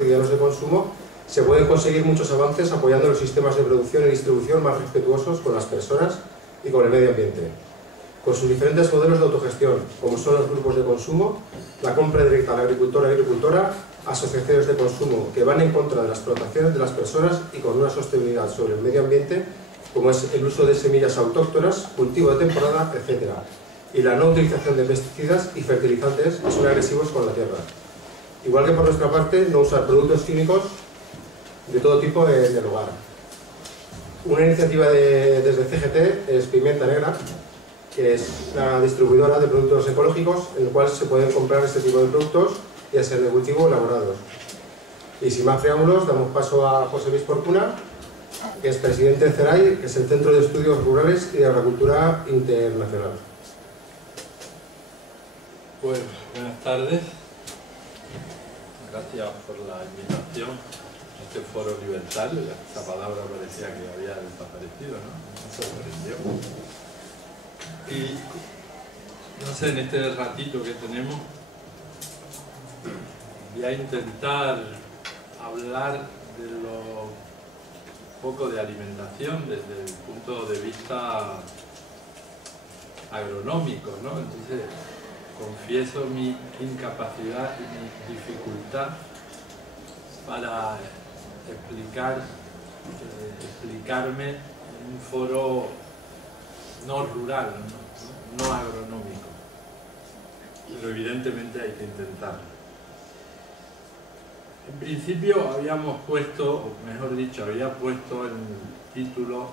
ciudadanos de consumo, se pueden conseguir muchos avances apoyando los sistemas de producción y distribución más respetuosos con las personas y con el medio ambiente, con sus diferentes modelos de autogestión, como son los grupos de consumo, la compra directa al agricultor y agricultora, asociaciones de consumo que van en contra de las explotaciones de las personas y con una sostenibilidad sobre el medio ambiente, como es el uso de semillas autóctonas, cultivo de temporada, etc. Y la no utilización de pesticidas y fertilizantes que son agresivos con la tierra. Igual que por nuestra parte, no usar productos químicos de todo tipo en el hogar. Una iniciativa desde CGT es Pimienta Negra, que es la distribuidora de productos ecológicos en el cual se pueden comprar este tipo de productos, ya sean de cultivo o elaborados. Y sin más preámbulos, damos paso a José Luis Porcuna, que es presidente de CERAI, que es el Centro de Estudios Rurales y de Agricultura Internacional. Bueno, buenas tardes. Gracias por la invitación a este foro libertario. Esa palabra parecía que había desaparecido, ¿no? Me sorprendió. Y no sé, en este ratito que tenemos voy a intentar hablar de lo poco de alimentación desde el punto de vista agronómico, ¿no? Entonces confieso mi incapacidad y mi dificultad para explicarme en un foro no rural, no agronómico. Pero evidentemente hay que intentarlo. En principio habíamos puesto, o mejor dicho, había puesto en el título,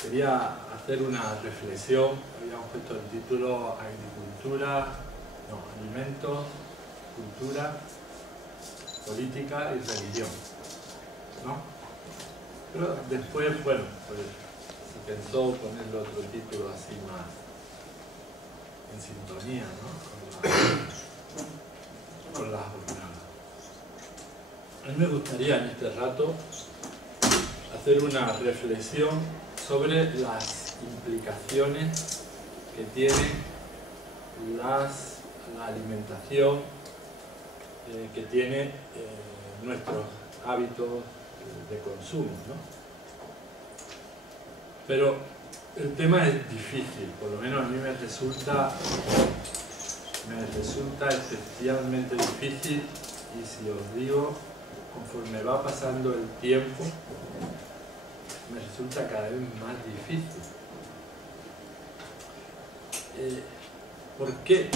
quería hacer una reflexión, habíamos puesto el título alimentos, cultura, política y religión, ¿no? Pero después, bueno, pues se pensó ponerle otro título así más en sintonía, ¿no? Con la jornada. A mí me gustaría en este rato hacer una reflexión sobre las implicaciones que tiene la alimentación, que tiene nuestros hábitos de consumo, ¿no? Pero el tema es difícil, por lo menos a mí me resulta especialmente difícil, y si os digo, conforme va pasando el tiempo, me resulta cada vez más difícil. ¿Por qué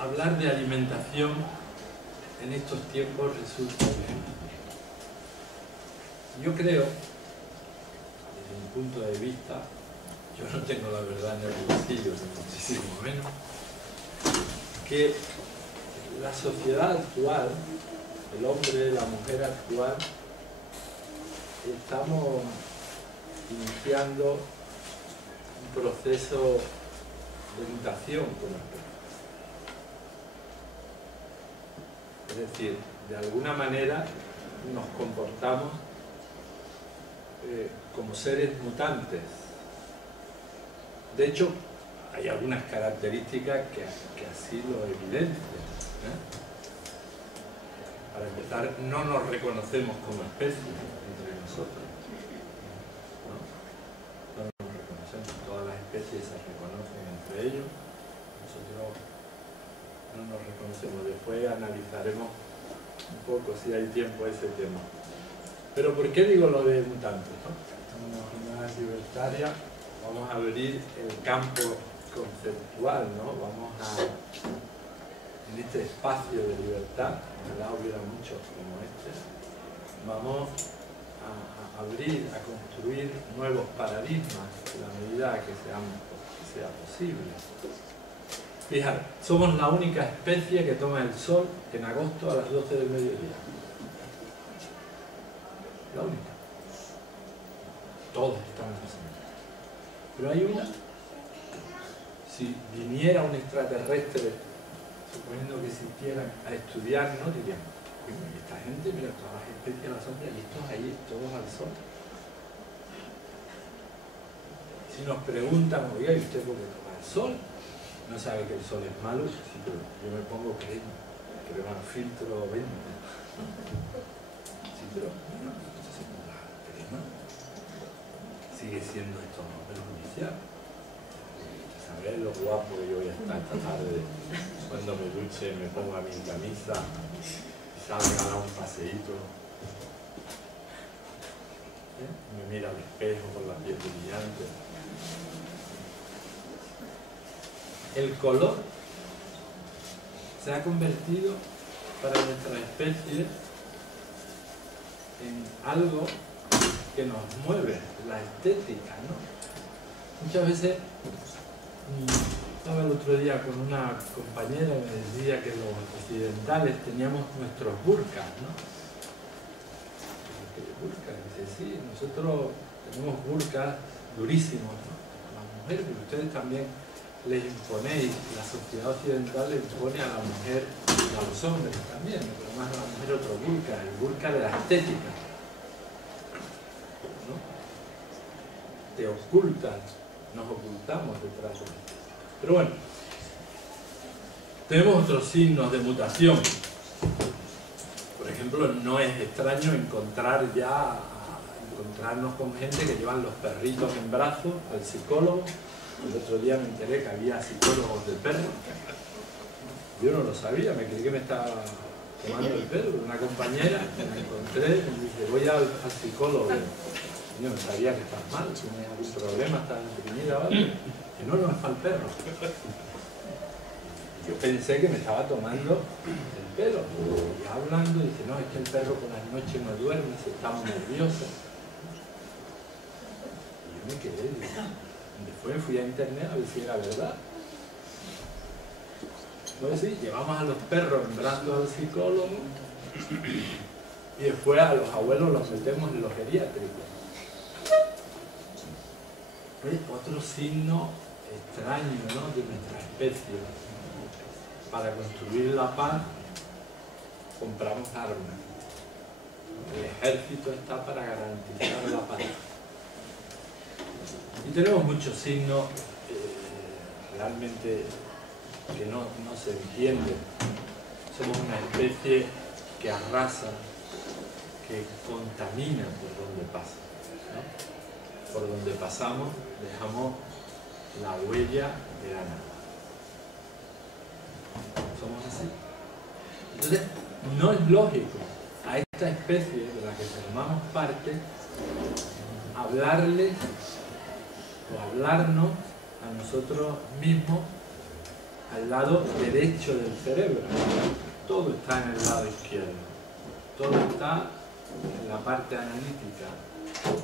hablar de alimentación en estos tiempos resulta difícil? Yo creo, desde mi punto de vista, yo no tengo la verdad en el bolsillo, ni muchísimo menos, que la sociedad actual, el hombre, la mujer actual, estamos iniciando un proceso de mutación con respecto. Es decir, de alguna manera nos comportamos como seres mutantes. De hecho, hay algunas características que así lo evidencian. Para empezar, no nos reconocemos como especie entre nosotros. No nos reconocemos, todas las especies se reconocen entre ellos, nosotros no nos reconocemos. Después analizaremos un poco, si hay tiempo, ese tema. Pero ¿por qué digo lo de mutantes, ¿no? En una jornada libertaria vamos a abrir el campo conceptual, ¿no? Vamos a, en este espacio de libertad, ojalá hubiera muchos como este, vamos a abrir, a construir nuevos paradigmas en la medida que sea posible. Fijar, somos la única especie que toma el sol en agosto a las 12 del mediodía. La única. Todos estamos haciendo. Pero hay una. Si viniera un extraterrestre, suponiendo que existieran, a estudiar, ¿no? Dirían, bueno, y esta gente, mira, todas las especies a la sombra y estos ahí, todos al sol. Si nos preguntan, oiga, ¿y usted por qué toma el sol? No sabe que el sol es malo, sí, pero yo me pongo creo filtro 20. Sí, pero bueno, entonces la crema sigue siendo esto perjudicial. ¿Sabes lo guapo que yo voy a estar esta tarde cuando me duche, me ponga mi camisa y salga a dar un paseíto? Me mira al espejo con la piel brillante. El color se ha convertido para nuestra especie en algo que nos mueve, la estética, ¿no? Muchas veces, estaba el otro día con una compañera y me decía que los occidentales teníamos nuestros burkas, ¿no? ¿Qué burkas? Dice, sí, nosotros tenemos burkas durísimos, ¿no? Las mujeres, pero ustedes también les imponéis, la sociedad occidental le impone a la mujer y a los hombres también, pero más a la mujer otro burka, el burka de la estética, ¿no? Te ocultan, nos ocultamos detrás de esto. Pero bueno, tenemos otros signos de mutación. Por ejemplo, no es extraño encontrarnos con gente que llevan los perritos en brazos al psicólogo. El otro día me enteré que había psicólogos de perros. Yo no lo sabía, me creí que me estaba tomando el pelo. Una compañera que me encontré me dice, voy al psicólogo. Yo no sabía que estás mal, si tienes algún problema, estás deprimida o algo. Y no es para el perro. Yo pensé que me estaba tomando el pelo. Y hablando, dice, no, es que el perro por las noches no duerme, se está muy nervioso. Y yo me quedé, después fui a internet a ver si era verdad. Pues sí, llevamos a los perros en brazos al psicólogo y después a los abuelos los metemos en los geriátricos. ¿Ves? Otro signo extraño, ¿no?, de nuestra especie. Para construir la paz compramos armas. El ejército está para garantizar la paz. Y tenemos muchos signos realmente que no se entienden. Somos una especie que arrasa, que contamina por donde pasa, ¿no? Por donde pasamos dejamos la huella de la nada. Somos así. Entonces, no es lógico a esta especie de la que formamos parte hablarle o hablarnos a nosotros mismos al lado derecho del cerebro. Todo está en el lado izquierdo, todo está en la parte analítica,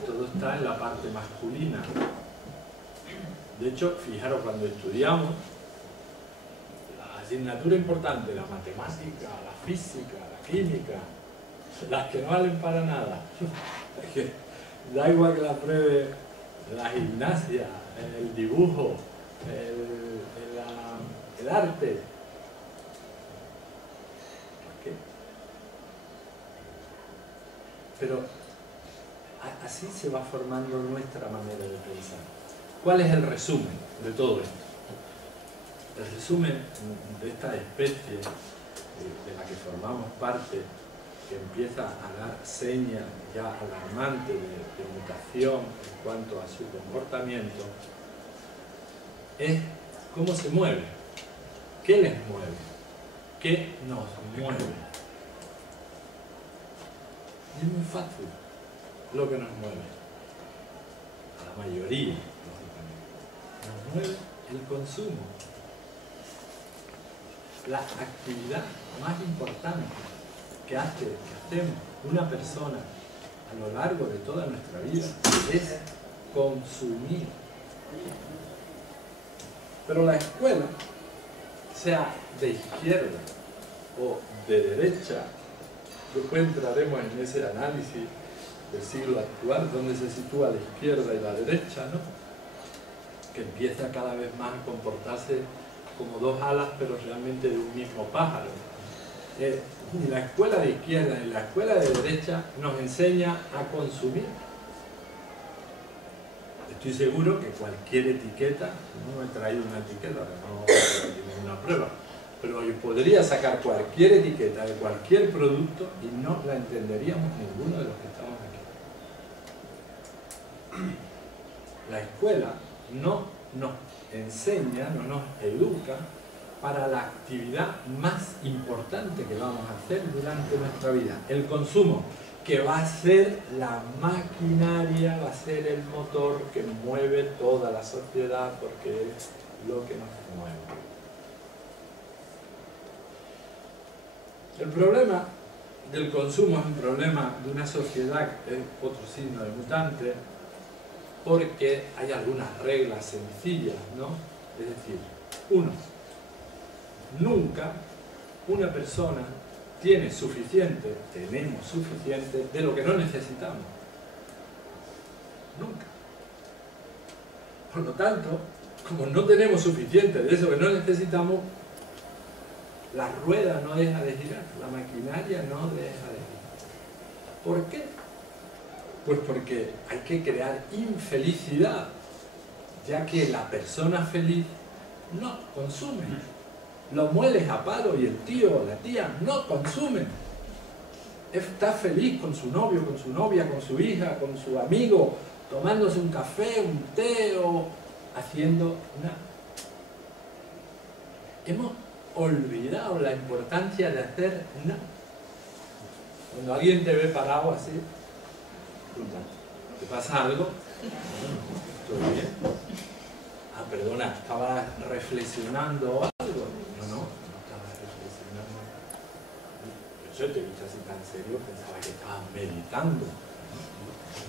todo está en la parte masculina. De hecho, fijaros, cuando estudiamos la asignatura importante, la matemática, la física, la química, las que no valen para nada, da igual que la pruebe la gimnasia, el dibujo, el arte. ¿Por qué? Pero así se va formando nuestra manera de pensar. ¿Cuál es el resumen de todo esto? El resumen de esta especie de la que formamos parte, que empieza a dar señas ya alarmantes de mutación en cuanto a su comportamiento, es cómo se mueve, qué les mueve, qué nos mueve. Y es muy fácil lo que nos mueve, a la mayoría, lógicamente. Nos mueve el consumo, la actividad más importante que hacemos una persona a lo largo de toda nuestra vida es consumir. Pero la escuela, sea de izquierda o de derecha, después entraremos en ese análisis del siglo actual, donde se sitúa la izquierda y la derecha, ¿no?, que empieza cada vez más a comportarse como dos alas, pero realmente de un mismo pájaro. Ni la escuela de izquierda ni la escuela de derecha nos enseña a consumir. Estoy seguro que cualquier etiqueta, no he traído una etiqueta, no tengo una prueba, Pero yo podría sacar cualquier etiqueta de cualquier producto y no la entenderíamos ninguno de los que estamos aquí. La escuela no nos enseña, no nos educa para la actividad más importante que vamos a hacer durante nuestra vida, el consumo, que va a ser la maquinaria, va a ser el motor que mueve toda la sociedad, porque es lo que nos mueve. El problema del consumo es un problema de una sociedad, es otro signo de mutante, porque hay algunas reglas sencillas, ¿no? Es decir, uno, nunca una persona tenemos suficiente de lo que no necesitamos. Nunca. Por lo tanto, como no tenemos suficiente de eso que no necesitamos, la rueda no deja de girar, la maquinaria no deja de girar. ¿Por qué? Pues porque hay que crear infelicidad, ya que la persona feliz no consume. Lo mueles a palo y el tío o la tía no consumen. Está feliz con su novio, con su novia, con su hija, con su amigo, tomándose un café, un té o haciendo nada. Hemos olvidado la importancia de hacer nada. Cuando alguien te ve parado así, ¿te pasa algo? ¿Todo bien? Ah, perdona, estaba reflexionando algo. No estaba reflexionando. Yo te he visto así tan serio, pensaba que estabas meditando. No,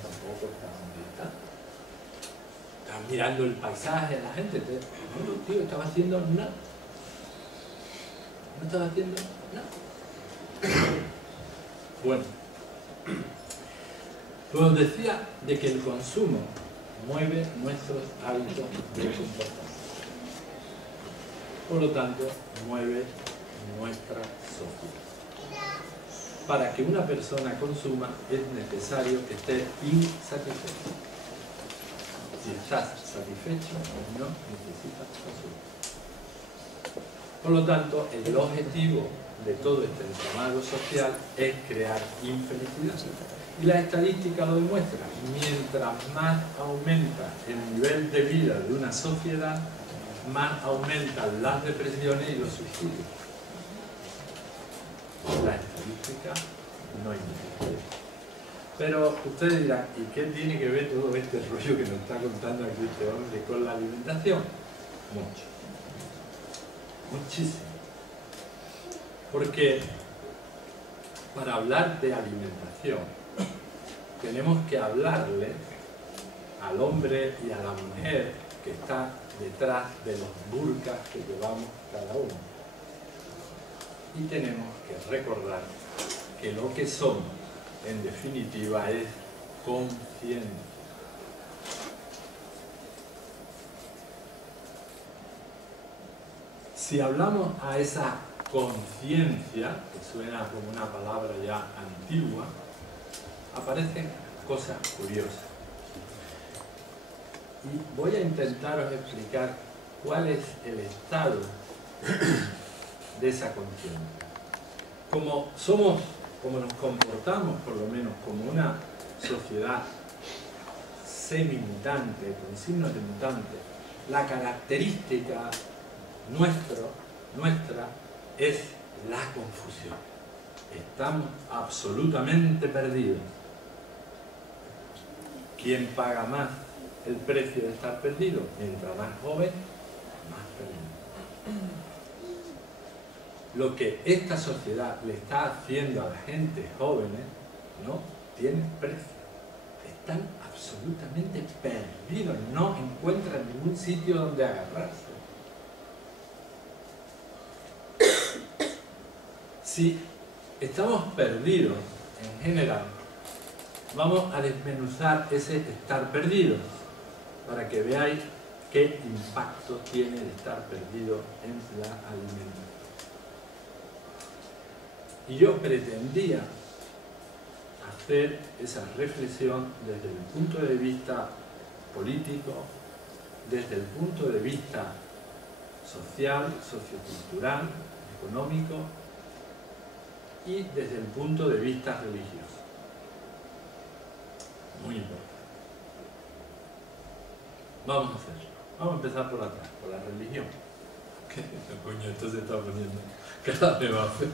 tampoco estabas meditando. Estabas mirando el paisaje de la gente. No, tío, estaba haciendo nada. No estaba haciendo nada. Bueno, pues os decía de que el consumo mueve nuestros hábitos de comportamiento. Por lo tanto, mueve nuestra sociedad. Para que una persona consuma es necesario que esté insatisfecho. Si estás satisfecho, no necesitas consumir. Por lo tanto, el objetivo de todo este entramado social es crear infelicidad. Y la estadística lo demuestra. Mientras más aumenta el nivel de vida de una sociedad, más aumentan las depresiones y los suicidios. La estadística no indica. Pero ustedes dirán, ¿y qué tiene que ver todo este rollo que nos está contando aquí este hombre con la alimentación? Mucho. Muchísimo. Porque para hablar de alimentación tenemos que hablarle al hombre y a la mujer que está detrás de los burkas que llevamos cada uno. Y tenemos que recordar que lo que somos, en definitiva, es consciente. Si hablamos a esa conciencia, que suena como una palabra ya antigua, aparecen cosas curiosas. Y voy a intentaros explicar cuál es el estado de esa conciencia. Como somos, como nos comportamos, por lo menos, como una sociedad semi-mutante, con signos de mutante, la característica nuestra es la confusión. Estamos absolutamente perdidos. ¿Quién paga más el precio de estar perdido? Mientras más joven, más perdido. Lo que esta sociedad le está haciendo a la gente jóvenes no tiene precio. Están absolutamente perdidos, no encuentran ningún sitio donde agarrarse. Si estamos perdidos en general, vamos a desmenuzar ese estar perdidos para que veáis qué impacto tiene el estar perdido en la alimentación. Y yo pretendía hacer esa reflexión desde el punto de vista político, desde el punto de vista social, sociocultural, económico y desde el punto de vista religioso. Muy importante. Vamos a hacerlo. Vamos a empezar por atrás, por la religión. ¿Qué coño? Esto se está poniendo cada vez más feo.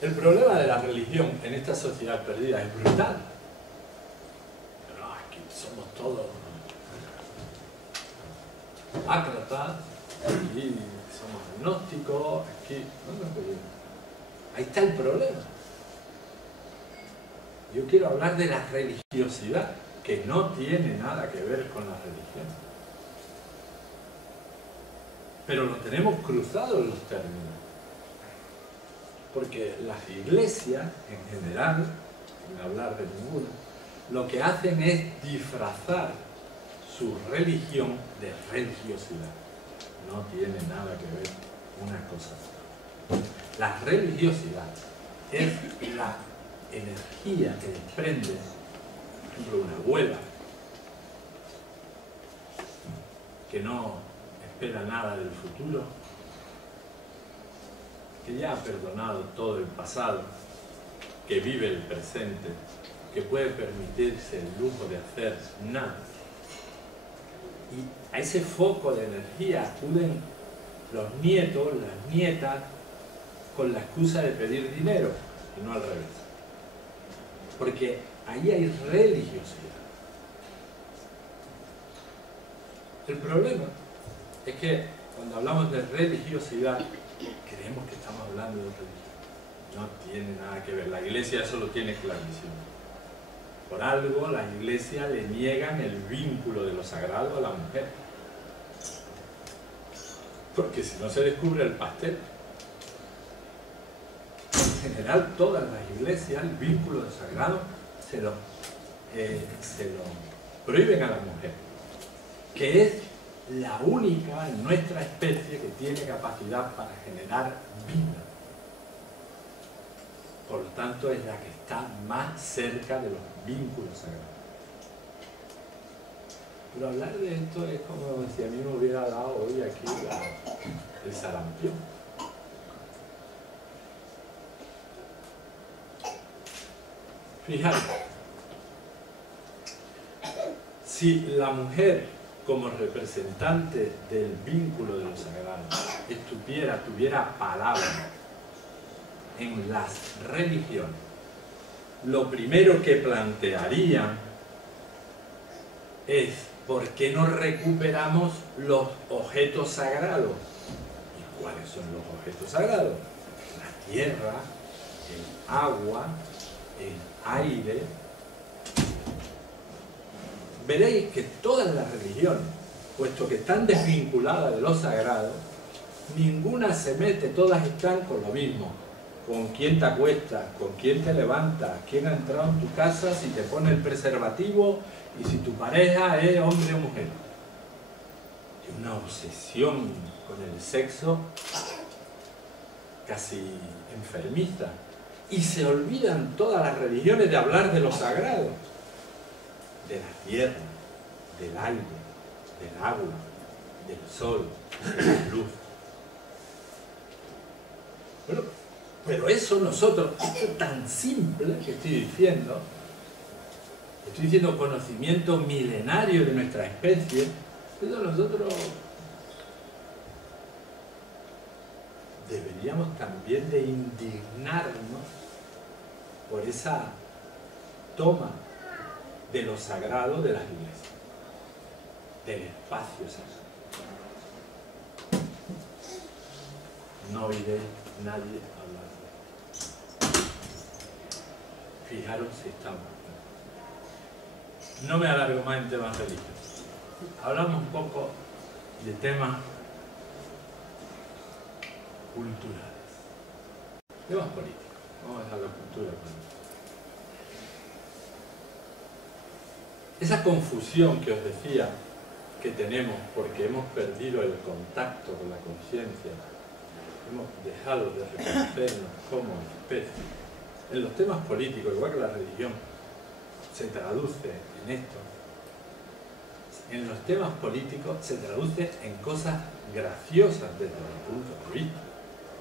El problema de la religión en esta sociedad perdida es brutal. Pero no, aquí somos todos ácratas, aquí somos agnósticos, aquí... Ahí está el problema. Yo quiero hablar de la religiosidad, que no tiene nada que ver con la religión. Pero lo tenemos cruzado en los términos. Porque las iglesias, en general, sin hablar de ninguna, lo que hacen es disfrazar su religión de religiosidad. No tiene nada que ver una cosa con otra. La religiosidad es la energía que desprende, por ejemplo, una abuela que no espera nada del futuro, que ya ha perdonado todo el pasado, que vive el presente, que puede permitirse el lujo de hacer nada. Y a ese foco de energía acuden los nietos, las nietas, con la excusa de pedir dinero, y no al revés. Porque ahí hay religiosidad. El problema es que cuando hablamos de religiosidad, creemos que estamos hablando de religión. No tiene nada que ver. La Iglesia eso lo tiene clarísimo. Por algo, la Iglesia le niegan el vínculo de lo sagrado a la mujer. Porque si no se descubre el pastel. En general, todas las iglesias, el vínculo de sagrado se lo prohíben a la mujer, que es la única en nuestra especie que tiene capacidad para generar vida. Por lo tanto, es la que está más cerca de los vínculos sagrados. Pero hablar de esto es como si a mí me hubiera dado hoy aquí el sarampión. Fijaros, si la mujer como representante del vínculo de lo sagrado tuviera palabra en las religiones, lo primero que plantearían es ¿por qué no recuperamos los objetos sagrados? ¿Y cuáles son los objetos sagrados? La tierra, el agua, el aire. Veréis que todas las religiones, puesto que están desvinculadas de lo sagrado, ninguna se mete, todas están con lo mismo. Con quién te acuestas, con quién te levantas, quién ha entrado en tu casa, si te pone el preservativo y si tu pareja es hombre o mujer. Hay una obsesión con el sexo casi enfermiza. Y se olvidan todas las religiones de hablar de lo sagrado, de la tierra, del aire, del agua, del sol, de la luz. Bueno, pero eso nosotros, esto es tan simple que estoy diciendo conocimiento milenario de nuestra especie, eso nosotros deberíamos también de indignarnos por esa toma de lo sagrado de las iglesias, del espacio sagrado. No oiréis nadie hablar de esto. Fijaros si estamos. No me alargo más en temas religiosos. Hablamos un poco de temas culturales, temas políticos. Vamos a dejar la cultura por ahí. Esa confusión que os decía que tenemos porque hemos perdido el contacto con la conciencia, hemos dejado de reconocernos como especie. En los temas políticos, igual que la religión, se traduce en esto. En los temas políticos se traduce en cosas graciosas desde mi punto de vista.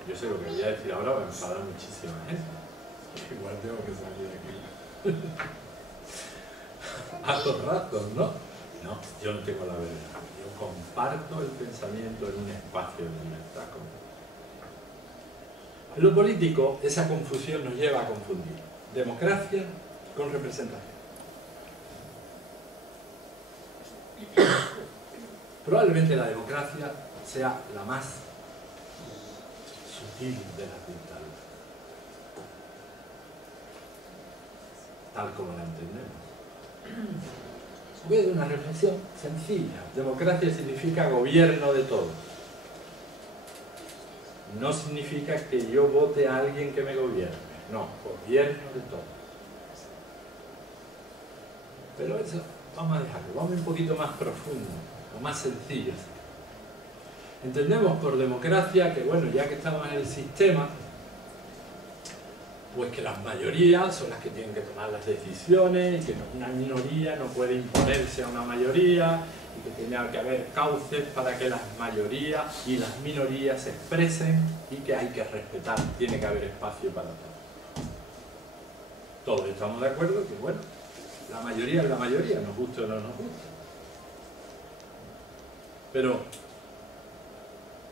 Yo sé lo que voy a decir ahora, va a enfadar muchísimas veces. Igual tengo que salir de aquí. A los ratos, ¿no? No, yo no tengo la verdad. Yo comparto el pensamiento en un espacio de libertad común. En lo político, esa confusión nos lleva a confundir democracia con representación. Probablemente la democracia sea la más sutil de las dictaduras, tal como la entendemos. Voy a dar una reflexión sencilla. Democracia significa gobierno de todos. No significa que yo vote a alguien que me gobierne. No, gobierno de todos. Pero eso vamos a dejarlo, vamos un poquito más profundo, o más sencillo. Entendemos por democracia que, bueno, ya que estamos en el sistema, pues que las mayorías son las que tienen que tomar las decisiones y que una minoría no puede imponerse a una mayoría y que tiene que haber cauces para que las mayorías y las minorías se expresen y que hay que respetar, tiene que haber espacio para todos. Todos estamos de acuerdo que, bueno, la mayoría es la mayoría, nos guste o no nos guste. Pero,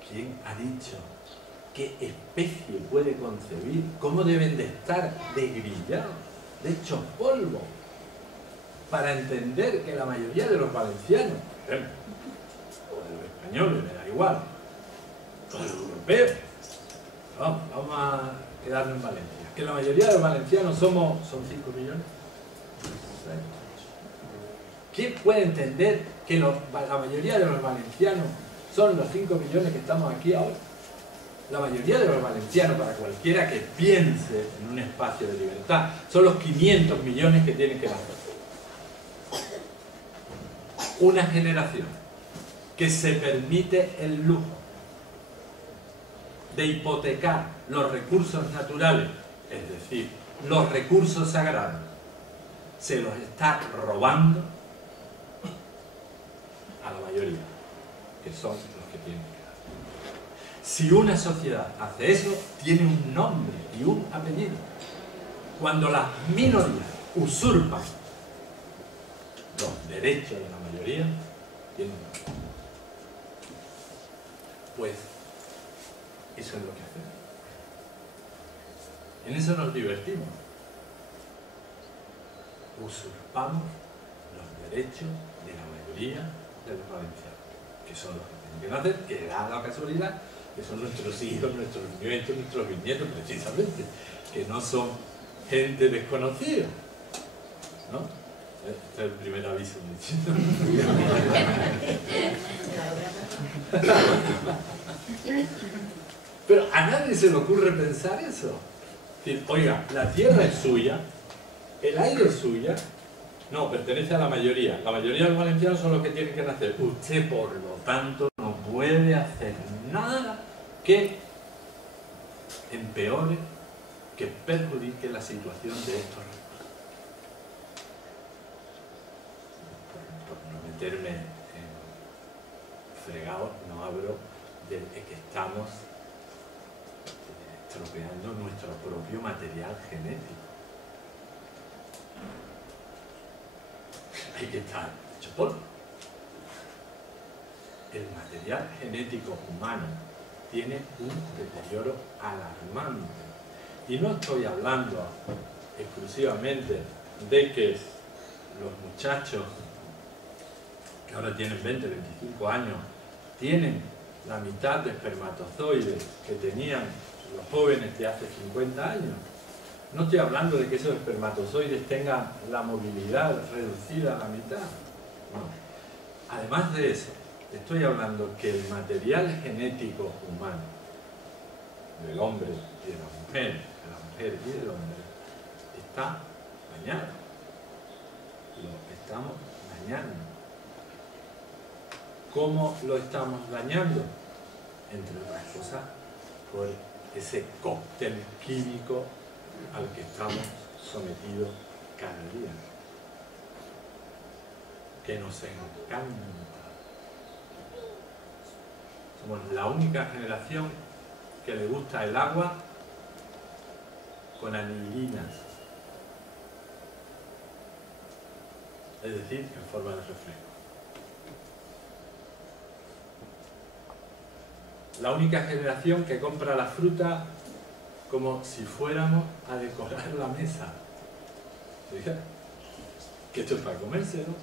¿quién ha dicho qué especie puede concebir? ¿Cómo deben de estar desgrillados, de hechos polvo, para entender que la mayoría de los valencianos, por ejemplo, o de los españoles, me da igual, o de los europeos, vamos a quedarnos en Valencia, que la mayoría de los valencianos son 5 millones? ¿Quién puede entender que la mayoría de los valencianos son los 5 millones que estamos aquí ahora? La mayoría de los valencianos, para cualquiera que piense en un espacio de libertad, son los 500 millones que tienen que nacer. Una generación que se permite el lujo de hipotecar los recursos naturales, es decir, los recursos sagrados, se los está robando a la mayoría, que son los que tienen que dar. Si una sociedad hace eso, tiene un nombre y un apellido. Cuando las minorías usurpan los derechos de la mayoría, tienen un nombre. Pues eso es lo que hacemos. En eso nos divertimos. Usurpamos los derechos de la mayoría de los valencianos, que son los que tienen que nacer, que da la casualidad que son nuestros hijos, nuestros nietos, nuestros bisnietos, precisamente, que no son gente desconocida, ¿no? Este es el primer aviso. Pero a nadie se le ocurre pensar eso. Es decir, oiga, la tierra es suya, el aire es suya, no, pertenece a la mayoría. La mayoría de los valencianos son los que tienen que nacer. Usted, por lo tanto, no puede hacer nada que empeore, que perjudique la situación de estos recursos. Por no meterme en fregado, no hablo de que estamos estropeando nuestro propio material genético. Hay que estar hecho polvo. El material genético humano tiene un deterioro alarmante. Y no estoy hablando exclusivamente de que los muchachos que ahora tienen 20, 25 años tienen la mitad de espermatozoides que tenían los jóvenes de hace 50 años. No estoy hablando de que esos espermatozoides tengan la movilidad reducida a la mitad. No. Además de eso, estoy hablando que el material genético humano del hombre y de la mujer y del hombre está dañado. Lo estamos dañando. ¿Cómo lo estamos dañando? Entre otras cosas, por ese cóctel químico al que estamos sometidos cada día, que nos encanta. Somos la única generación que le gusta el agua con anilinas, es decir, en forma de refresco. La única generación que compra la fruta como si fuéramos a decorar la mesa. Fíjate, que esto es para comerse, ¿no?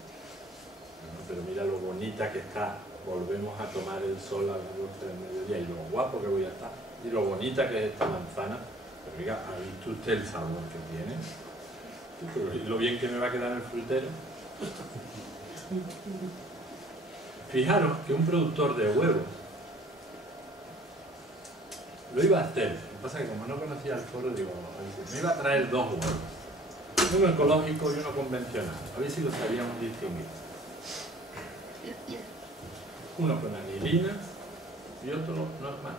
Pero mira lo bonita que está. Volvemos a tomar el sol a las 12 del mediodía y lo guapo que voy a estar. Y lo bonita que es esta manzana. Pero oiga, ¿ha visto usted el sabor que tiene? ¿Y lo bien que me va a quedar el frutero? Fijaros que un productor de huevos lo iba a hacer. Lo que pasa es que como no conocía el foro, digo, me iba a traer dos huevos. Uno ecológico y uno convencional. A ver si lo sabíamos distinguir. Uno con anilina y otro normal.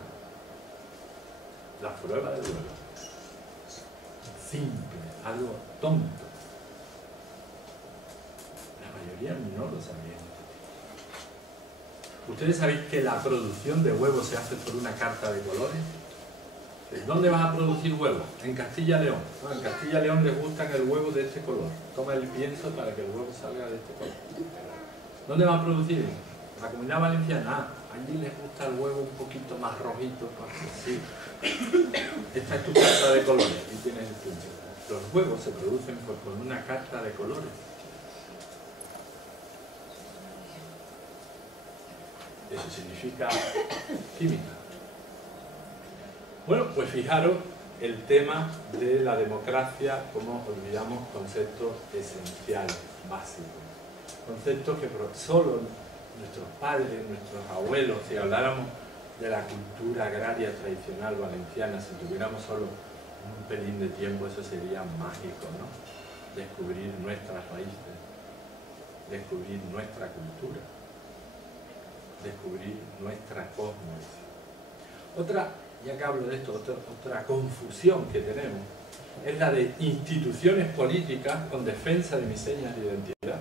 La prueba del huevo. Simple, algo tonto. La mayoría no lo sabían. ¿Ustedes sabéis que la producción de huevos se hace por una carta de colores? ¿Dónde vas a producir huevos? En Castilla y León. No, en Castilla y León les gustan el huevo de este color. Toma el pienso para que el huevo salga de este color. ¿Dónde vas a producir? La Comunidad Valenciana. Allí les gusta el huevo un poquito más rojito. Sí. Esta es tu carta de colores. Aquí tienes el pienso. Los huevos se producen con una carta de colores. Eso significa química. Bueno, pues fijaros el tema de la democracia, como olvidamos conceptos esenciales, básicos. Conceptos que solo nuestros padres, nuestros abuelos, si habláramos de la cultura agraria tradicional valenciana, si tuviéramos solo un pelín de tiempo, eso sería mágico, ¿no? Descubrir nuestras raíces, descubrir nuestra cultura, descubrir nuestra cosmovisión. Otra, ya que hablo de esto, otra confusión que tenemos es la de instituciones políticas con defensa de mis señas de identidad.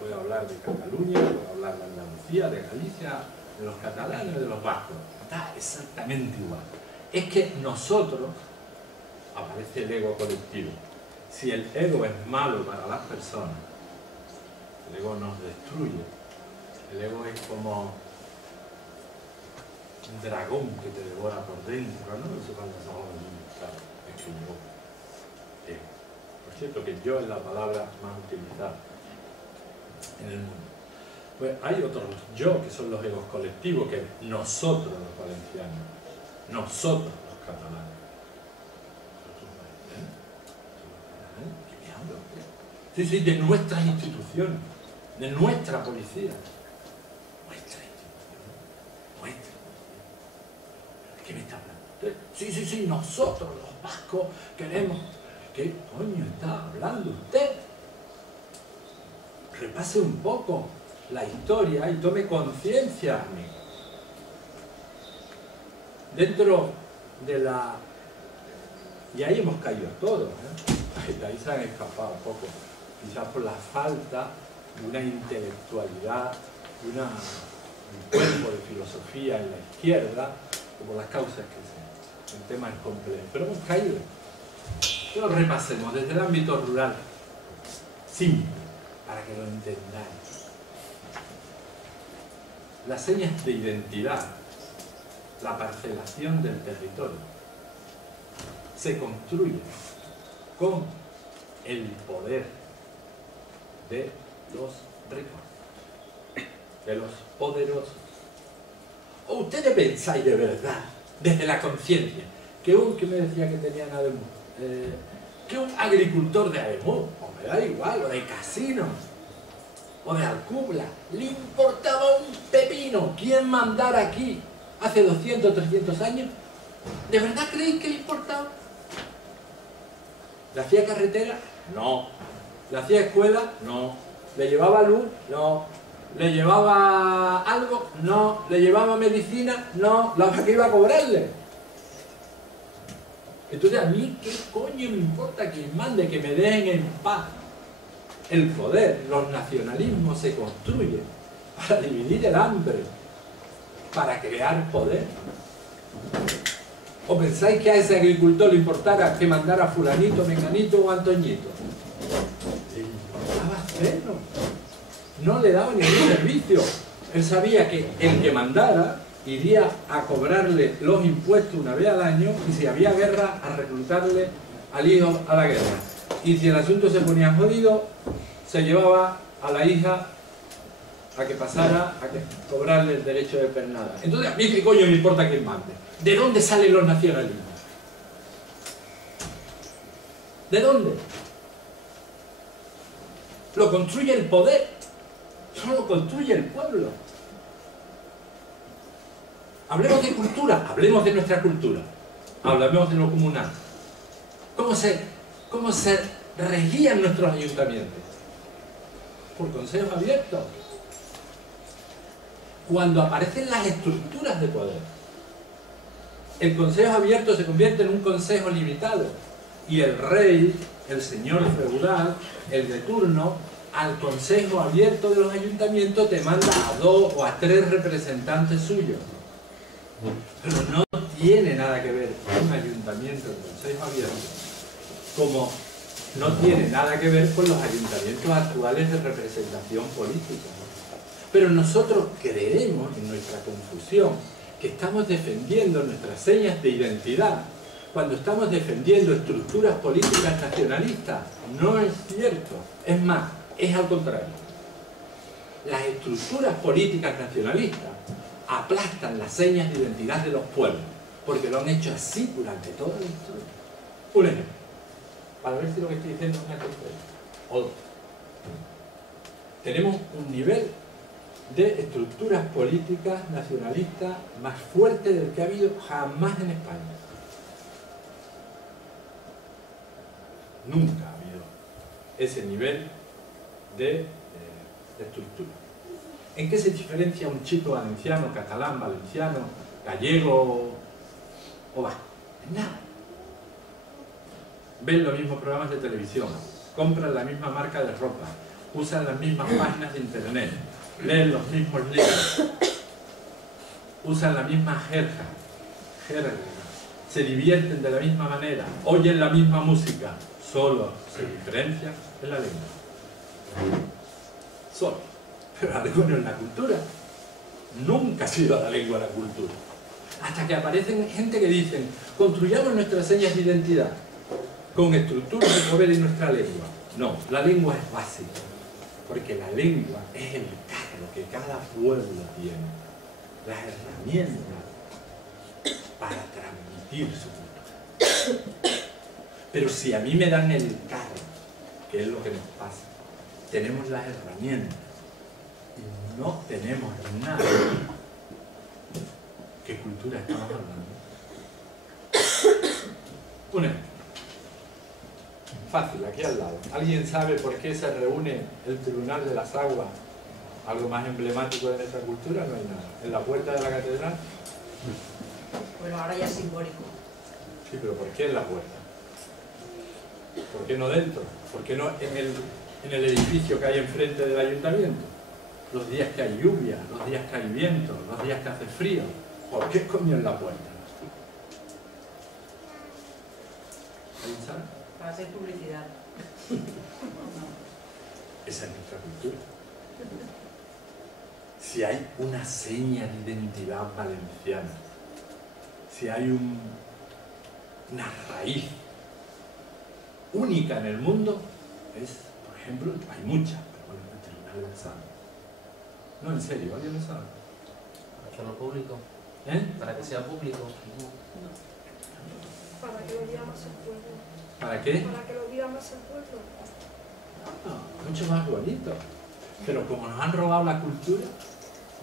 Puedo hablar de Cataluña, puedo hablar de Andalucía, de Galicia, de los catalanes, de los vascos. Da exactamente igual. Es que nosotros, aparece el ego colectivo. Si el ego es malo para las personas, el ego nos destruye. El ego es como un dragón que te devora por dentro, ¿no? Eso cuando somos niños, claro, es que yo. Por cierto, que yo es la palabra más utilizada en el mundo. Pues hay otros yo, que son los egos colectivos, que nosotros los valencianos, nosotros los catalanes. ¿Qué me habla usted? Sí, sí, de nuestras instituciones, de nuestra policía. Nuestra institución, nuestra. ¿De qué me está hablando? Sí, sí, sí, nosotros los vascos queremos. ¿Qué coño está hablando usted? Repase un poco la historia y tome conciencia, amigo. Dentro de la... Y ahí hemos caído todos, ¿eh? Ahí se han escapado un poco, quizás por la falta de una intelectualidad, de un cuerpo de filosofía en la izquierda, como las causas que sean. El tema es complejo, pero hemos caído. Que lo repasemos desde el ámbito rural, simple, para que lo entendáis. Las señas de identidad, la parcelación del territorio, se construye con el poder de los ricos, de los poderosos. ¿O ustedes pensáis de verdad, desde la conciencia, que me decía que tenía en Ademuz, que un agricultor de Ademuz, o me da igual, o de Casino, o de Alcubla, le importaba un pepino quién mandara aquí hace 200 o 300 años? ¿De verdad creéis que le importaba? ¿Le hacía carretera? No. ¿Le hacía escuela? No. ¿Le llevaba luz? No. ¿Le llevaba algo? No. ¿Le llevaba medicina? No. ¿La que iba a cobrarle? Entonces, ¿a mí qué coño me importa quien mande? Que me dejen en paz. El poder, los nacionalismos se construyen para dividir el hambre, para crear poder. ¿O pensáis que a ese agricultor le importara que mandara a fulanito, menganito o antoñito? Le importaba hacerlo. No le daba ningún servicio. Él sabía que el que mandara iría a cobrarle los impuestos una vez al año, y si había guerra, a reclutarle al hijo a la guerra. Y si el asunto se ponía jodido, se llevaba a la hija a que pasara a que cobrarle el derecho de pernada. Entonces, a mí qué coño me importa quién mande. ¿De dónde salen los nacionalismos? ¿De dónde? Lo construye el poder, no lo construye el pueblo. Hablemos de cultura, hablemos de nuestra cultura, hablemos de lo comunal. ¿Cómo se regían nuestros ayuntamientos? Por consejos abiertos. Cuando aparecen las estructuras de poder, el consejo abierto se convierte en un consejo limitado, y el rey, el señor feudal, el de turno, al consejo abierto de los ayuntamientos te manda a 2 o a 3 representantes suyos. Pero no tiene nada que ver un ayuntamiento, el consejo abierto, como no tiene nada que ver con los ayuntamientos actuales de representación política. Pero nosotros creemos, en nuestra confusión, que estamos defendiendo nuestras señas de identidad cuando estamos defendiendo estructuras políticas nacionalistas. No es cierto. Es más, es al contrario. Las estructuras políticas nacionalistas aplastan las señas de identidad de los pueblos, porque lo han hecho así durante toda la historia. Un ejemplo, para ver si lo que estoy diciendo es una tontería. Tenemos un nivel de estructuras políticas nacionalistas más fuerte del que ha habido jamás en España. Nunca ha habido ese nivel de estructura. ¿En qué se diferencia un chico valenciano, catalán, valenciano, gallego o vasco? En nada. Ven los mismos programas de televisión, compran la misma marca de ropa, usan las mismas páginas de internet, leen los mismos libros, usan la misma jerga, se divierten de la misma manera, oyen la misma música, solo se diferencian en la lengua. Solo. Pero la lengua no es la cultura. Nunca ha sido la lengua la cultura. Hasta que aparecen gente que dicen, construyamos nuestras señas de identidad con estructuras de poder en nuestra lengua. No, la lengua es básica, porque la lengua es el carro que cada pueblo tiene, las herramientas para transmitir su cultura. Pero si a mí me dan el carro, que es lo que nos pasa, tenemos las herramientas y no tenemos nada. ¿Qué cultura estamos hablando? Un ejemplo. Fácil, aquí al lado. ¿Alguien sabe por qué se reúne el Tribunal de las Aguas? Algo más emblemático de nuestra cultura, no hay nada. ¿En la puerta de la catedral? Bueno, ahora ya es simbólico. Sí, pero ¿por qué en la puerta? ¿Por qué no dentro? ¿Por qué no en el edificio que hay enfrente del ayuntamiento? Los días que hay lluvia, los días que hay viento, los días que hace frío. ¿Por qué coño en la puerta? ¿Alguien sabe? Para hacer publicidad. Esa es nuestra cultura. Si hay una seña de identidad valenciana, si hay una raíz única en el mundo, es, por ejemplo, hay muchas, pero bueno, el Tribunal del Sado. No, en serio, ¿alguien lo sabe? Para que lo público. Para que sea público. Para que lo diga más el pueblo. ¿Para qué? Para que lo diga más el pueblo. Mucho más bonito. Pero como nos han robado la cultura,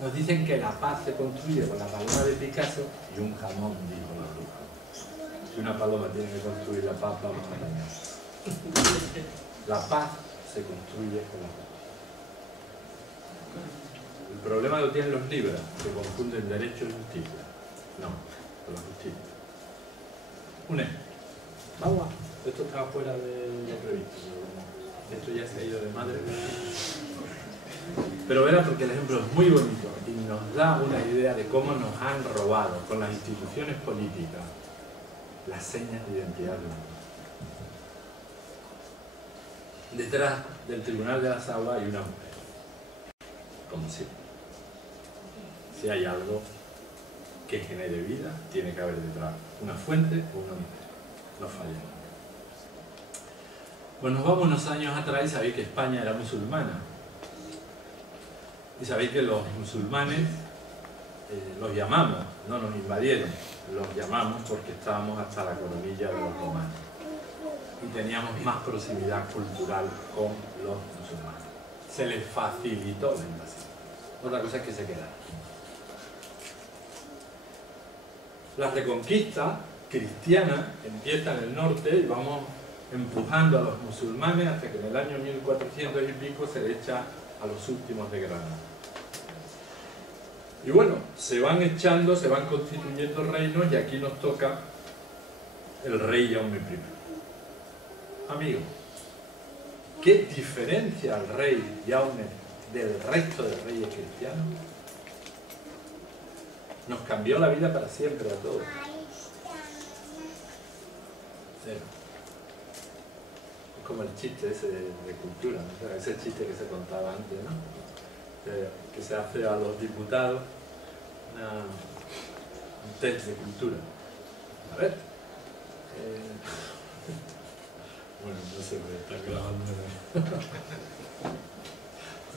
nos dicen que la paz se construye con la paloma de Picasso y un jamón, dijo la bruja. Si una paloma tiene que construir la paz, vamos a mañana. La paz se construye con la paz. El problema lo tienen los libros, que confunden derecho y justicia. No, con la justicia. Un ejemplo. Vamos, esto estaba fuera de lo previsto. Esto ya se ha ido de madre. Pero verá, porque el ejemplo es muy bonito y nos da una idea de cómo nos han robado con las instituciones políticas las señas de identidad de uno. Detrás del Tribunal de las Aguas hay una mujer, como siempre. Si hay algo que genere vida, tiene que haber detrás una fuente o una mujer. No falla. Pues nos vamos unos años atrás y sabéis que España era musulmana. Y sabéis que los musulmanes los llamamos, no nos invadieron, los llamamos porque estábamos hasta la coronilla de los romanos. Y teníamos más proximidad cultural con los musulmanes. Se les facilitó la invasión. Otra cosa es que se quedaron. La reconquista cristiana empieza en el norte y vamos empujando a los musulmanes hasta que en el año 1400 y pico se le echa a los últimos de Granada. Y bueno, se van echando, se van constituyendo reinos y aquí nos toca el rey Jaume I. Amigo, ¿qué diferencia al rey Jaume del resto de reyes cristianos? Nos cambió la vida para siempre a todos. Cero. Es como el chiste ese de cultura, ¿no? Ese chiste que se contaba antes, ¿no? Que se hace a los diputados un test de cultura. A ver. Bueno, no sé, me está grabando.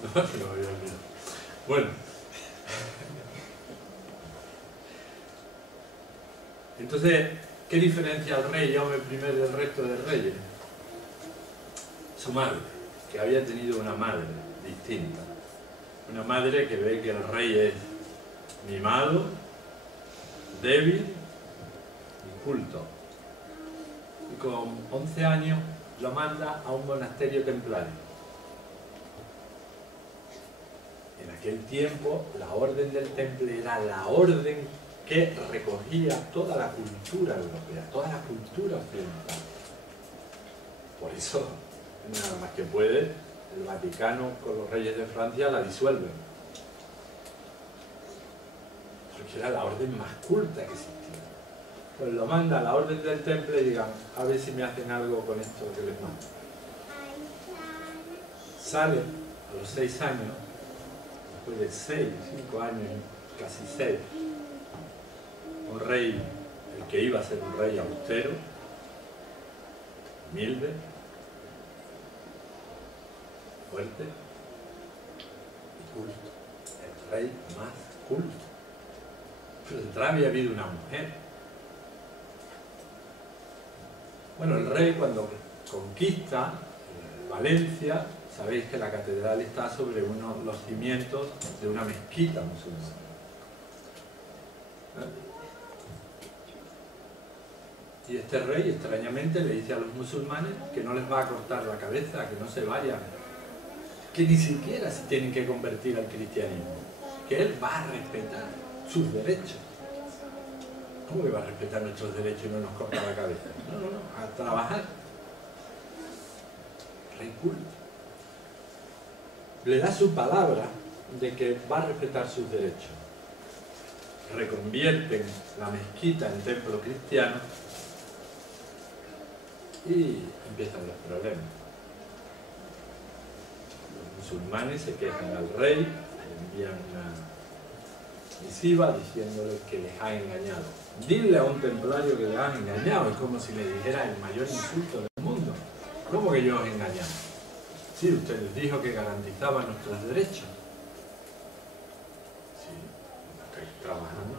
No, me había olvidado. Bueno. Entonces, ¿qué diferencia al rey Jaume I del resto de reyes? Su madre, que había tenido una madre distinta. Una madre que ve que el rey es mimado, débil y culto. Y con 11 años lo manda a un monasterio templario. En aquel tiempo, la orden del Temple era la orden que recogía toda la cultura europea, toda la cultura occidental. Por eso, nada más que puede, el Vaticano con los reyes de Francia la disuelven. Porque era la orden más culta que existía. Pues lo manda a la orden del Temple y digan, a ver si me hacen algo con esto que les mando. Sale a los 6 años, después de 5 años, casi 6, un rey, el que iba a ser un rey austero, humilde, fuerte y culto. El rey más culto. Pero detrás había habido una mujer. Bueno, el rey cuando conquista Valencia, sabéis que la catedral está sobre los cimientos de una mezquita musulmana. Y este rey, extrañamente, le dice a los musulmanes que no les va a cortar la cabeza, que no se vayan, que ni siquiera se tienen que convertir al cristianismo, que él va a respetar sus derechos. ¿Cómo que va a respetar nuestros derechos y no nos corta la cabeza? No, a trabajar. Rey culto. Le da su palabra de que va a respetar sus derechos. Reconvierten la mezquita en templo cristiano y empiezan los problemas. Los musulmanes se quejan al rey, le envían una misiva diciéndole que les ha engañado. Dile a un templario que les han engañado, es como si le dijera el mayor insulto del mundo. ¿Cómo que yo os he engañado? Sí, usted les dijo que garantizaba nuestros derechos. Sí, trabajando,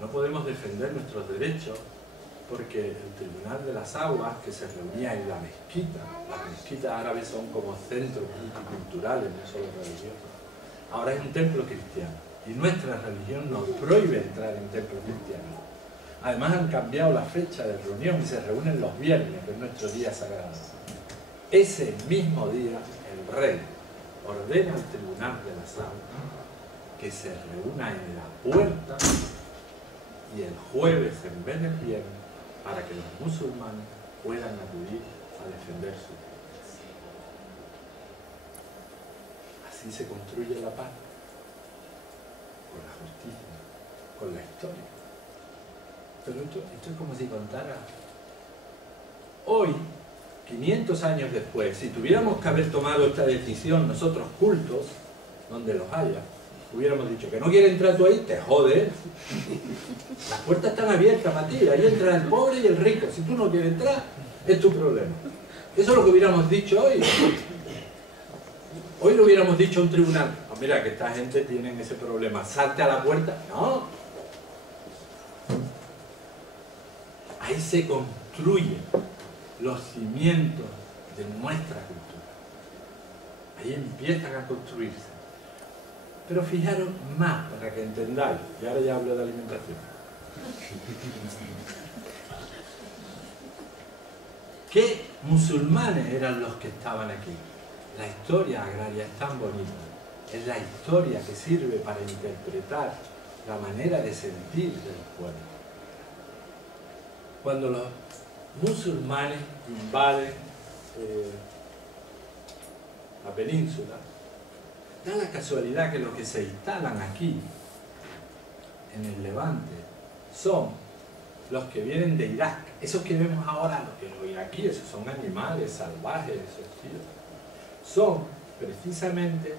no podemos defender nuestros derechos porque el Tribunal de las Aguas, que se reunía en la mezquita, las mezquitas árabes son como centros multiculturales, no solo religiosos, ahora es un templo cristiano y nuestra religión nos prohíbe entrar en templos cristianos. Además han cambiado la fecha de reunión y se reúnen los viernes, que es nuestro día sagrado. Ese mismo día el rey ordena al Tribunal de las Aguas que se reúna en la puerta y el jueves en vez del viernes para que los musulmanes puedan acudir a defender su Así se construye la paz, con la justicia, con la historia. Pero esto es como si contara. Hoy, 500 años después, si tuviéramos que haber tomado esta decisión nosotros cultos, donde los haya, hubiéramos dicho que no quiere entrar tú ahí, te jodes. Las puertas están abiertas, Matías, ahí entra el pobre y el rico. Si tú no quieres entrar, es tu problema. Eso es lo que hubiéramos dicho hoy. Hoy lo hubiéramos dicho a un tribunal. Oh, mira, que esta gente tiene ese problema. Salte a la puerta. No. Ahí se construyen los cimientos de nuestra cultura. Ahí empiezan a construirse. Pero fijaros más, para que entendáis. Y ahora ya hablo de alimentación. ¿Qué musulmanes eran los que estaban aquí? La historia agraria es tan bonita. Es la historia que sirve para interpretar la manera de sentir del pueblo. Cuando los musulmanes invaden la península, da la casualidad que los que se instalan aquí, en el Levante, son los que vienen de Irak. Esos que vemos ahora, los iraquíes, esos son animales salvajes, esos tíos. Son precisamente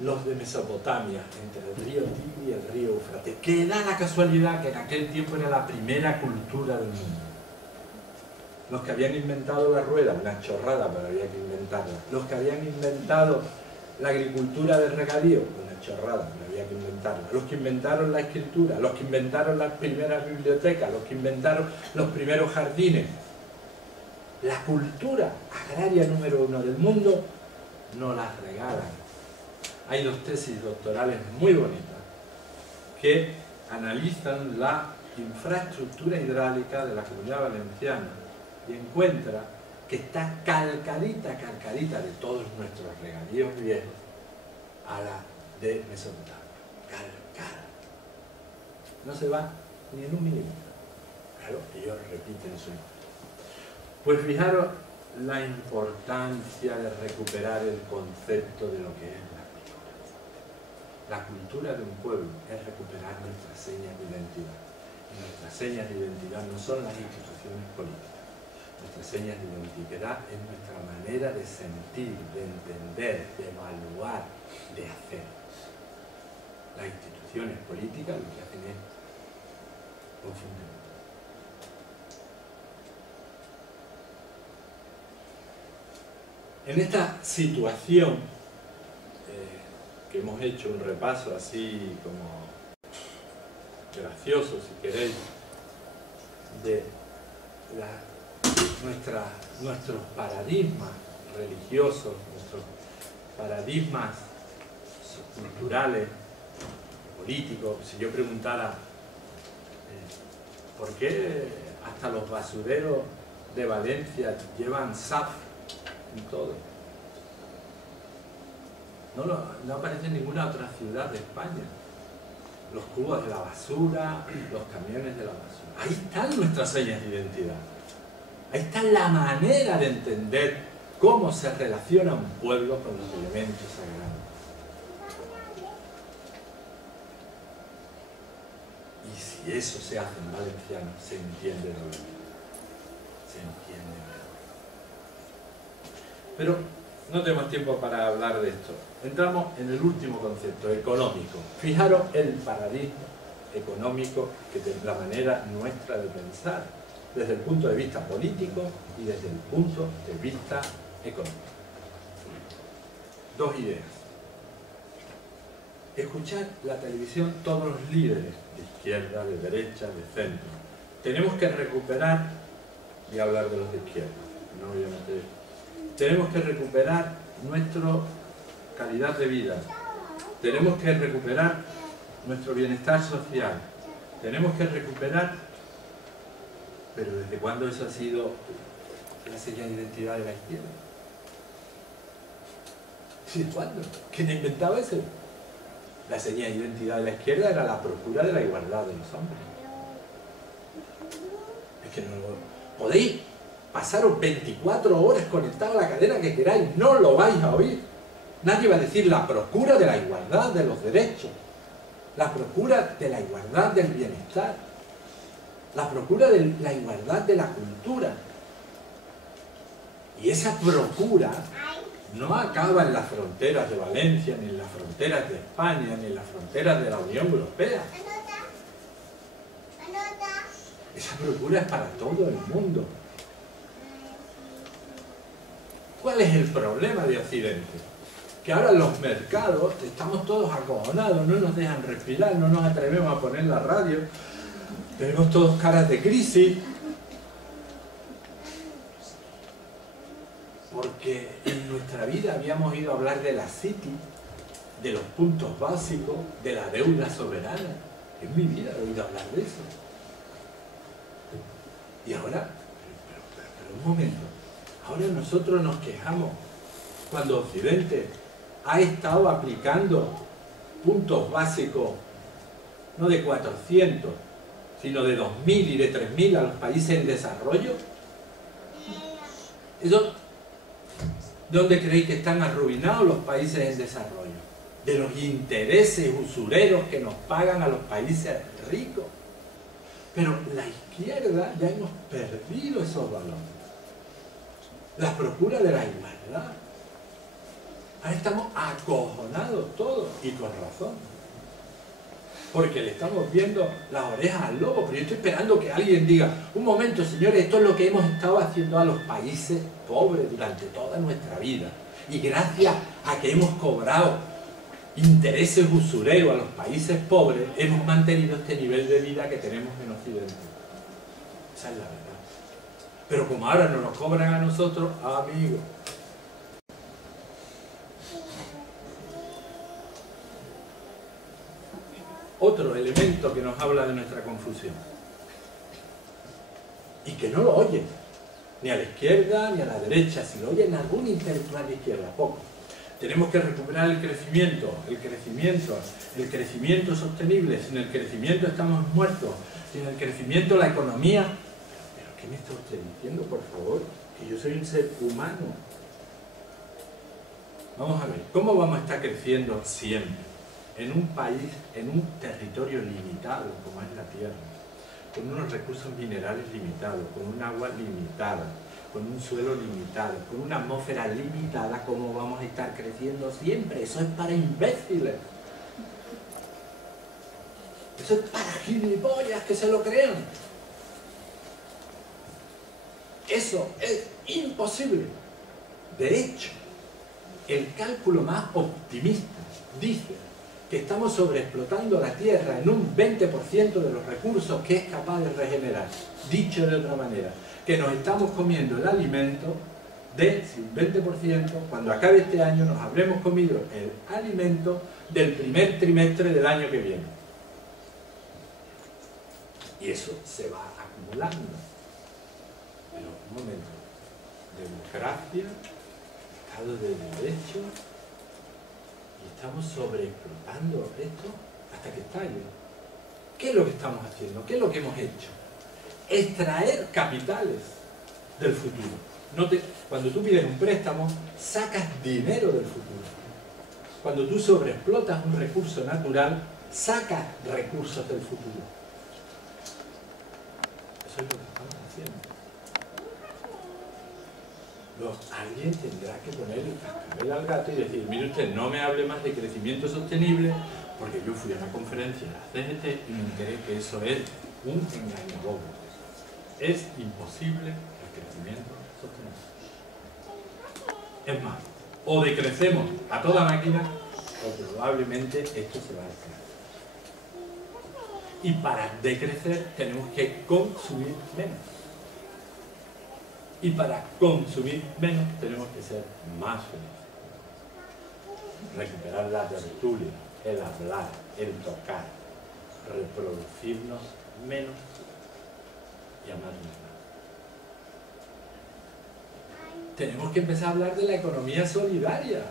los de Mesopotamia, entre el río Tigris y el río Éufrates, que da la casualidad que en aquel tiempo era la primera cultura del mundo. Los que habían inventado la rueda, una chorrada, pero había que inventarla. Los que habían inventado la agricultura de regadío, una chorrada, pero había que inventarla. Los que inventaron la escritura, los que inventaron las primeras bibliotecas, los que inventaron los primeros jardines. La cultura agraria número 1 del mundo nos las regalan. Hay 2 tesis doctorales muy bonitas que analizan la infraestructura hidráulica de la Comunidad Valenciana y encuentra que está calcadita de todos nuestros regadíos viejos a la de Mesopotamia. Calcada. No se va ni en un milímetro. Claro, ellos repiten su. Pues fijaros la importancia de recuperar el concepto de lo que es la cultura. La cultura de un pueblo es recuperar nuestras señas de identidad. Y nuestras señas de identidad no son las instituciones políticas. Nuestras señas de identidad es nuestra manera de sentir, de entender, de evaluar, de hacer. Las instituciones políticas lo que hacen es confundir. En esta situación que hemos hecho un repaso así como gracioso, si queréis, de nuestros paradigmas religiosos, nuestros paradigmas culturales, políticos. Si yo preguntara ¿por qué hasta los basureros de Valencia llevan SAF en todo? No aparece en ninguna otra ciudad de España. Los cubos de la basura, los camiones de la basura. Ahí están nuestras señas de identidad. Ahí está la manera de entender cómo se relaciona un pueblo con los elementos sagrados. Y si eso se hace en valenciano, se entiende lo mismo. Se entiende mejor. Pero no tenemos tiempo para hablar de esto. Entramos en el último concepto, económico. Fijaros el paradigma económico, que es la manera nuestra de pensar, desde el punto de vista político y desde el punto de vista económico. 2 ideas. Escuchar la televisión todos los líderes, de izquierda, de derecha, de centro. Tenemos que recuperar, voy a hablar de los de izquierda, no voy a meter. Tenemos que recuperar nuestra calidad de vida. Tenemos que recuperar nuestro bienestar social. Tenemos que recuperar. Pero ¿desde cuándo eso ha sido la señal de identidad de la izquierda? ¿Desde cuándo? ¿Quién ha inventado eso? La señal de identidad de la izquierda era la procura de la igualdad de los hombres. Es que no podéis pasaros 24 horas conectados a la cadena que queráis, no lo vais a oír. Nadie va a decir la procura de la igualdad de los derechos, la procura de la igualdad del bienestar, la procura de la igualdad de la cultura. Y esa procura no acaba en las fronteras de Valencia, ni en las fronteras de España, ni en las fronteras de la Unión Europea. Esa procura es para todo el mundo. ¿Cuál es el problema de Occidente? Que ahora en los mercados estamos todos acojonados, no nos dejan respirar, no nos atrevemos a poner la radio, tenemos todos caras de crisis, porque en nuestra vida habíamos ido a hablar de la City, de los puntos básicos, de la deuda soberana. En mi vida he oído hablar de eso. Y ahora, pero un momento, ahora nosotros nos quejamos cuando Occidente ha estado aplicando puntos básicos, no de 400, sino de 2.000 y de 3.000 a los países en desarrollo. Eso, ¿dónde creéis que están arruinados los países en desarrollo? De los intereses usureros que nos pagan a los países ricos. Pero la izquierda ya hemos perdido esos valores. La procura de la igualdad. Ahora estamos acojonados todos, y con razón. Porque le estamos viendo las orejas al lobo, pero yo estoy esperando que alguien diga, un momento señores, esto es lo que hemos estado haciendo a los países pobres durante toda nuestra vida. Y gracias a que hemos cobrado intereses usureros a los países pobres, hemos mantenido este nivel de vida que tenemos en Occidente. Esa es la verdad. Pero como ahora no nos cobran a nosotros, amigos. Otro elemento que nos habla de nuestra confusión. Y que no lo oyen, ni a la izquierda ni a la derecha, si lo oyen algún intelectual de izquierda, poco. Tenemos que recuperar el crecimiento sostenible. Sin el crecimiento estamos muertos. Sin el crecimiento la economía... ¿Pero qué me está usted diciendo, por favor? Que yo soy un ser humano. Vamos a ver, ¿cómo vamos a estar creciendo siempre? En un país, en un territorio limitado, como es la Tierra, con unos recursos minerales limitados, con un agua limitada, con un suelo limitado, con una atmósfera limitada, ¿cómo vamos a estar creciendo siempre? Eso es para imbéciles. Eso es para gilipollas que se lo crean. Eso es imposible. De hecho, el cálculo más optimista dice que estamos sobreexplotando la Tierra en un 20% de los recursos que es capaz de regenerar. Dicho de otra manera, que nos estamos comiendo el alimento de, si un 20%, cuando acabe este año nos habremos comido el alimento del primer trimestre del año que viene. Y eso se va acumulando. Pero un momento, democracia, Estado de Derecho, y estamos sobreexplotando esto hasta que estalle. ¿Qué es lo que estamos haciendo? ¿Qué es lo que hemos hecho? Extraer capitales del futuro. Cuando tú pides un préstamo, sacas dinero del futuro. Cuando tú sobreexplotas un recurso natural, sacas recursos del futuro. Eso es lo que estamos haciendo. Alguien tendrá que poner el cascabel al gato y decir, mire usted, no me hable más de crecimiento sostenible, porque yo fui a una conferencia de la CGT y me enteré que eso es un engañador. Es imposible el crecimiento sostenible. Es más, o decrecemos a toda máquina, o probablemente esto se va a descargar. Y para decrecer tenemos que consumir menos. Y para consumir menos tenemos que ser más felices. Recuperar la tertulia, el hablar, el tocar, reproducirnos menos y amarnos más. Tenemos que empezar a hablar de la economía solidaria.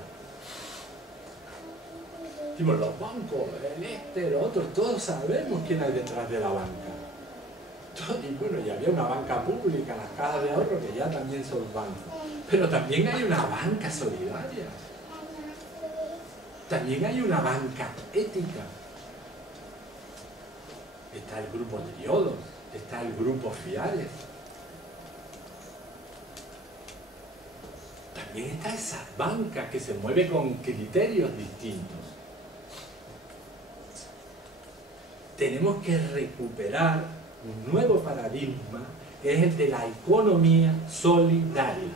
Tipo, los bancos, el otro, todos sabemos quién hay detrás de la banca. Y bueno, y había una banca pública, las cajas de ahorro, que ya también son bancos. Pero también hay una banca solidaria. También hay una banca ética. Está el grupo Triodos, está el grupo Fiares. También está esa banca que se mueve con criterios distintos. Tenemos que recuperar un nuevo paradigma, que es el de la economía solidaria.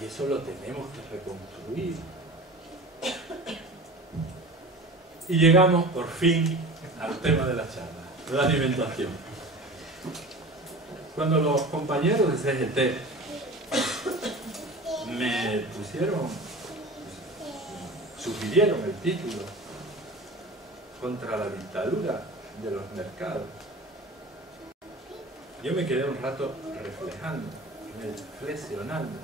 Y eso lo tenemos que reconstruir. Y llegamos por fin al tema de la charla, la alimentación. Cuando los compañeros de CGT me sugirieron el título contra la dictadura de los mercados, yo me quedé un rato reflejando, reflexionando.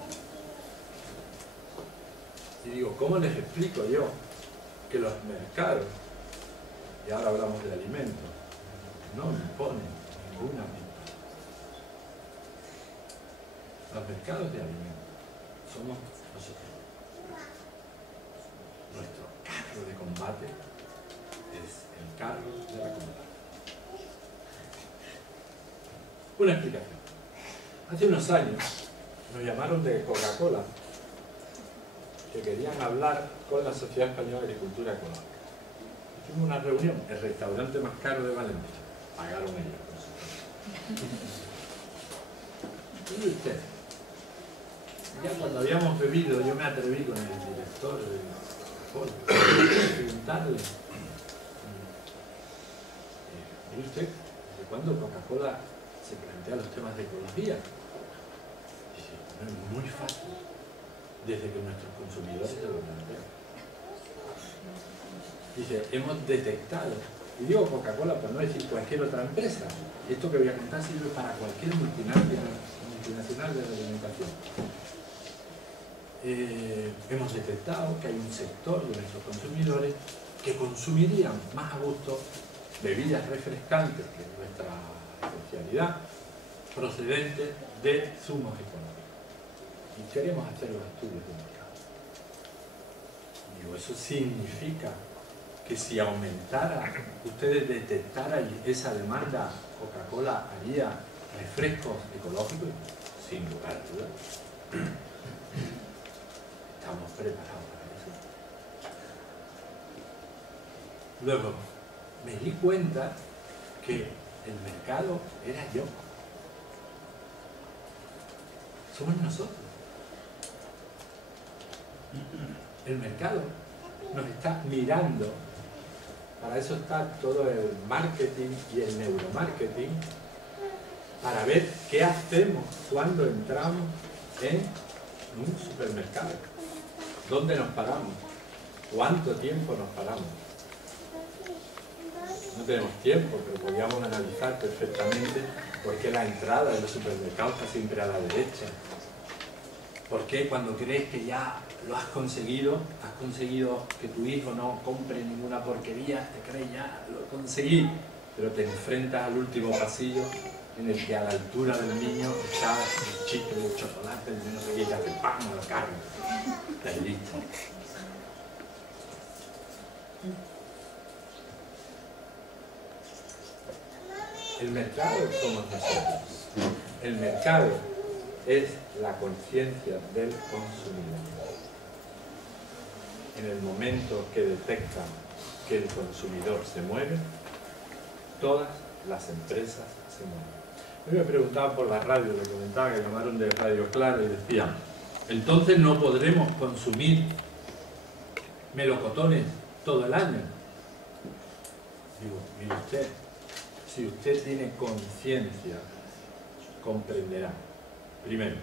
Y digo, ¿cómo les explico yo que los mercados, y ahora hablamos de alimentos, no imponen ninguna meta? Los mercados de alimentos somos nosotros. Nuestro carro de combate es el carro de la comunidad. Una explicación. Hace unos años nos llamaron de Coca-Cola que querían hablar con la Sociedad Española de Agricultura Ecológica. Hicimos una reunión, el restaurante más caro de Valencia. Pagaron ellos. Y usted, ya cuando habíamos bebido, yo me atreví con el director de Coca-Cola a preguntarle, ¿y usted desde cuándo Coca-Cola se plantea los temas de ecología? Dice, no, es muy fácil, desde que nuestros consumidores se lo plantean. Dice, hemos detectado, y digo Coca-Cola por no decir cualquier otra empresa, esto que voy a contar sirve para cualquier multinacional de la alimentación. Hemos detectado que hay un sector de nuestros consumidores que consumirían más a gusto bebidas refrescantes, que es nuestra especialidad, procedentes de zumos económicos. Y queremos hacer los estudios de mercado. Digo, eso significa que si aumentara, ustedes detectaran esa demanda, Coca-Cola haría refrescos ecológicos, sin lugar a dudas. Estamos preparados para eso. Luego, me di cuenta que el mercado era yo. Somos nosotros. El mercado nos está mirando. Para eso está todo el marketing y el neuromarketing, para ver qué hacemos cuando entramos en un supermercado. ¿Dónde nos paramos? ¿Cuánto tiempo nos paramos? No tenemos tiempo, pero podríamos analizar perfectamente por qué la entrada de los supermercados está siempre a la derecha. ¿Por qué cuando crees que ya lo has conseguido que tu hijo no compre ninguna porquería, te crees ya lo conseguí, pero te enfrentas al último pasillo en el que a la altura del niño está el chicle, el chocolate, el no sé qué, y te hace ¡pam! La carne. Estás listo. El mercado somos nosotros. El mercado es la conciencia del consumidor. En el momento que detectan que el consumidor se mueve, todas las empresas se mueven. A mí me preguntaban por la radio, le comentaba que llamaron de Radio Claro y decían, entonces no podremos consumir melocotones todo el año. Digo, mire usted, si usted tiene conciencia, comprenderá, primero,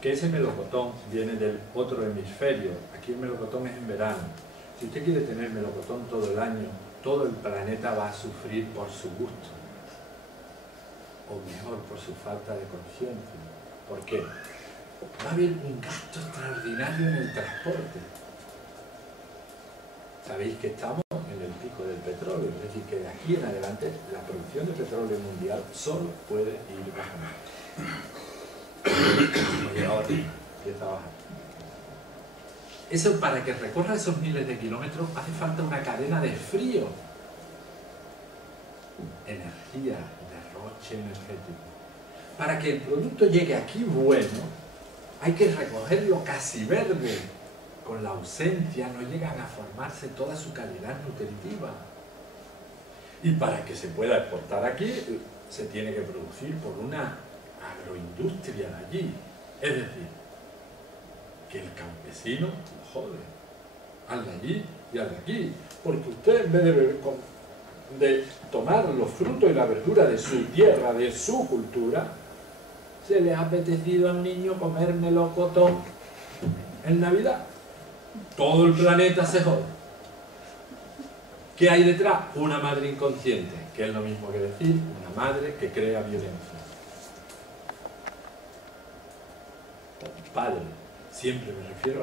que ese melocotón viene del otro hemisferio. Aquí el melocotón es en verano. Si usted quiere tener melocotón todo el año, todo el planeta va a sufrir por su gusto. O mejor, por su falta de conciencia. ¿Por qué? Va a haber un gasto extraordinario en el transporte. Sabéis que estamos en el pico del petróleo, es decir, que de aquí en adelante la producción de petróleo mundial solo puede ir bajando. Y ahora empieza a bajar. Eso, para que recorra esos miles de kilómetros, hace falta una cadena de frío. Energía, derroche energético. Para que el producto llegue aquí bueno, hay que recogerlo casi verde. Con la ausencia no llegan a formarse toda su calidad nutritiva. Y para que se pueda exportar aquí, se tiene que producir por una agroindustria de allí. Es decir, que el campesino lo jode. Al de allí y al de aquí. Porque usted, en vez de tomar los frutos y la verdura de su tierra, de su cultura, se le ha apetecido al niño comer melocotón en Navidad. Todo el planeta se jode. ¿Qué hay detrás? Una madre inconsciente, que es lo mismo que decir una madre que crea violencia. Padre, siempre me refiero a